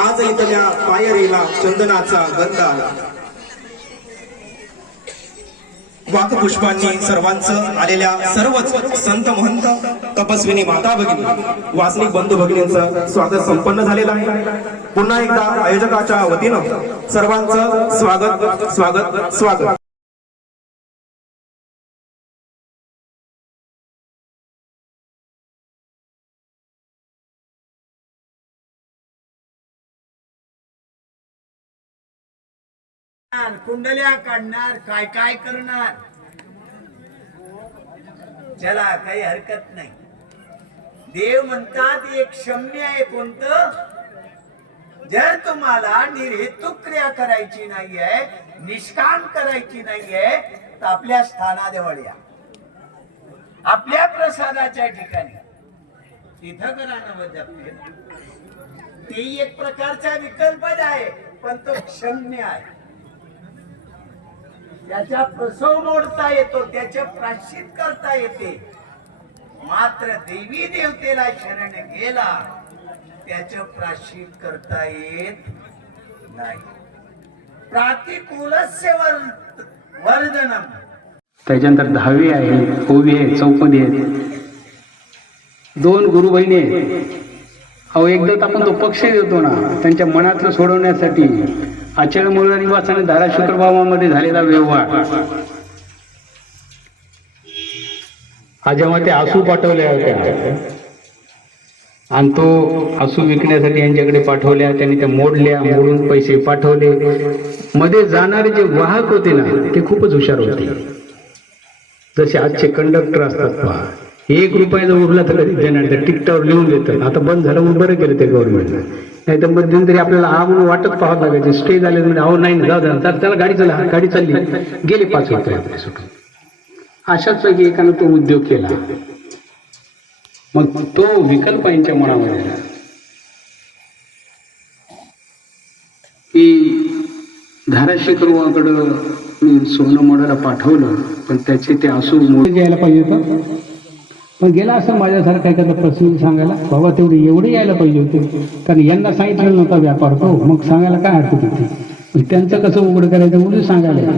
आज इथल्या पायरीला चंदनाचा गंध आला. वाकपुष्पांनी सर्वांचं आलेल्या सर्वच संत महंत तपस्विनी माता भगिनी वासनिक बंधू भगिनींचं स्वागत संपन्न झालेलं आहे. पुन्हा एकदा आयोजकाच्या वतीनं सर्वांचं स्वागत स्वागत स्वागत. कुंडल्या काढणार, काय काय करणार, चला काही हरकत नाही. देव म्हणतात एक क्षम्य आहे. कोणतं? जर तुम्हाला निर्हेतुक क्रिया करायची नाहीये, निष्काम करायची नाहीये, तर आपल्या स्थानाजवळ या, आपल्या प्रसादाच्या ठिकाणी तिथं करा नवजपे. ते एक प्रकारचा विकल्पच आहे, पण तो क्षम्य आहे. त्याचा प्रसव मोडता येतो, त्याचे प्रायश्चित करता येते. मात्र देवी देवतेला शरण गेला त्याचं प्रायश्चित करता येत नाही. प्रातिकूलस्य वर्धनम. त्याच्यानंतर 10वी आहे, ओवी आहे, चौपदी आहेत, 2 गुरु बहिणी आहेत. अहो एकदा आपण तो पक्ष देतो ना, त्यांच्या मनातलं सोडवण्यासाठी आचळ मुळ निवास आणि धाराशिव बाबामध्ये झालेला व्यवहार. जेव्हा ते आसू पाठवल्या होत्या आणि तो आसू विकण्यासाठी यांच्याकडे पाठवल्या, त्यांनी त्या मोडल्या, मोडून पैसे पाठवले. मध्ये जाणारे जे वाहक होते ना ते खूपच हुशार होते. जसे आजचे कंडक्टर असतात पहा, 1 रुपया जर उरला तर कधी देणार, त्या तिकटावर लिहून देतात. आता बंद झालं म्हणून बरं केलं ते गव्हर्नमेंटनं, नाही तर मध्यंतरी आपल्याला म्हणून वाटत पाहावं लागायचे. स्टे झाले म्हणजे अहो नाही जाऊ द्या, तर त्याला गाडी चालली गेले 5 रुपये आपले सुटून. अशाच पैकी एकानं तो उद्योग केला. मग तो विकल्प यांच्या मनामध्ये की धाराशिवकडं मी सोनं मोडायला पाठवलं, पण त्याचे ते आसू मोडे यायला पाहिजे होतं. पण गेला असं माझ्यासारखा एखादा प्रसंग सांगायला, बाबा एवढे यायला पाहिजे होते, कारण यांना सांगितलं नव्हता व्यापार तो, मग सांगायला काय हरकत होती. त्यांचं कसं उघड करायचं म्हणून सांगायला.